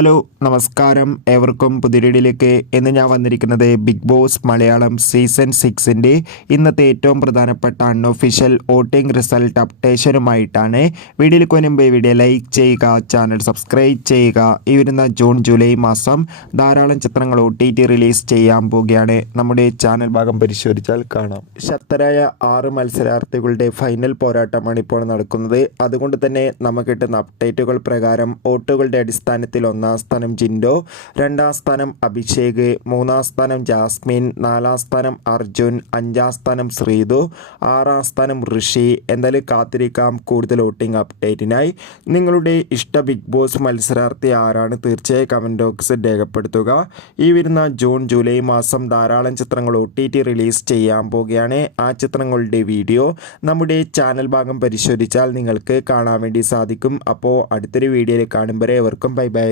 Hello നമസ്കാരം, ഏവർക്കും പുതിയൊരിടിലേക്ക് ഇന്ന് ഞാൻ വന്നിരിക്കുന്നത് ബിഗ് ബോസ് മലയാളം സീസൺ 6ൻ്റെ ഇന്നത്തെ ഏറ്റവും പ്രധാനപ്പെട്ട അൺഒഫീഷ്യൽ വോട്ടിംഗ് റിസൾട്ട് അപ്ഡേഷനുമായിട്ടാണ്. വീഡിയോയിലേക്ക് മുൻപ് വീഡിയോ ലൈക്ക് ചെയ്യുക, ചാനൽ സബ്സ്ക്രൈബ് ചെയ്യുക. ഈ വരുന്ന ജൂൺ ജൂലൈ മാസം ധാരാളം ചിത്രങ്ങൾ OTT റിലീസ് ചെയ്യാൻ പോവുകയാണ്. നമ്മുടെ ചാനൽ ഭാഗം പരിശോധിച്ചാൽ കാണാം. ശക്തരായ 6 മത്സരാർത്ഥികളുടെ ഫൈനൽ പോരാട്ടമാണ് ഇപ്പോൾ നടക്കുന്നത്. അതുകൊണ്ട് തന്നെ നമുക്ക് കിട്ടുന്ന അപ്ഡേറ്റുകൾ പ്രകാരം വോട്ടുകളുടെ അടിസ്ഥാനത്തിൽ 1-ാം സ്ഥാനം ജിൻഡോ, 2-ാം സ്ഥാനം അഭിഷേക്, 3-ാം സ്ഥാനം ജാസ്മിൻ, 4-ാം സ്ഥാനം അർജുൻ, 5-ാം സ്ഥാനം ശ്രീതു, 6-ാം സ്ഥാനം ഋഷി. എന്തായാലും കാത്തിരിക്കാം കൂടുതൽ വോട്ടിംഗ് അപ്ഡേറ്റിനായി. നിങ്ങളുടെ ഇഷ്ട ബിഗ് ബോസ് മത്സരാർത്ഥി ആരാണ്? തീർച്ചയായും കമൻറ്റ് ബോക്സിൽ രേഖപ്പെടുത്തുക. ഈ വരുന്ന ജൂൺ ജൂലൈ മാസം ധാരാളം ചിത്രങ്ങൾ OTT റിലീസ് ചെയ്യാൻ പോവുകയാണ്. ആ ചിത്രങ്ങളുടെ വീഡിയോ നമ്മുടെ ചാനൽ ഭാഗം പരിശോധിച്ചാൽ നിങ്ങൾക്ക് കാണാൻ വേണ്ടി സാധിക്കും. അപ്പോൾ അടുത്തൊരു വീഡിയോയിൽ കാണുമ്പോൾ ഏവർക്കും ബൈ ബൈ.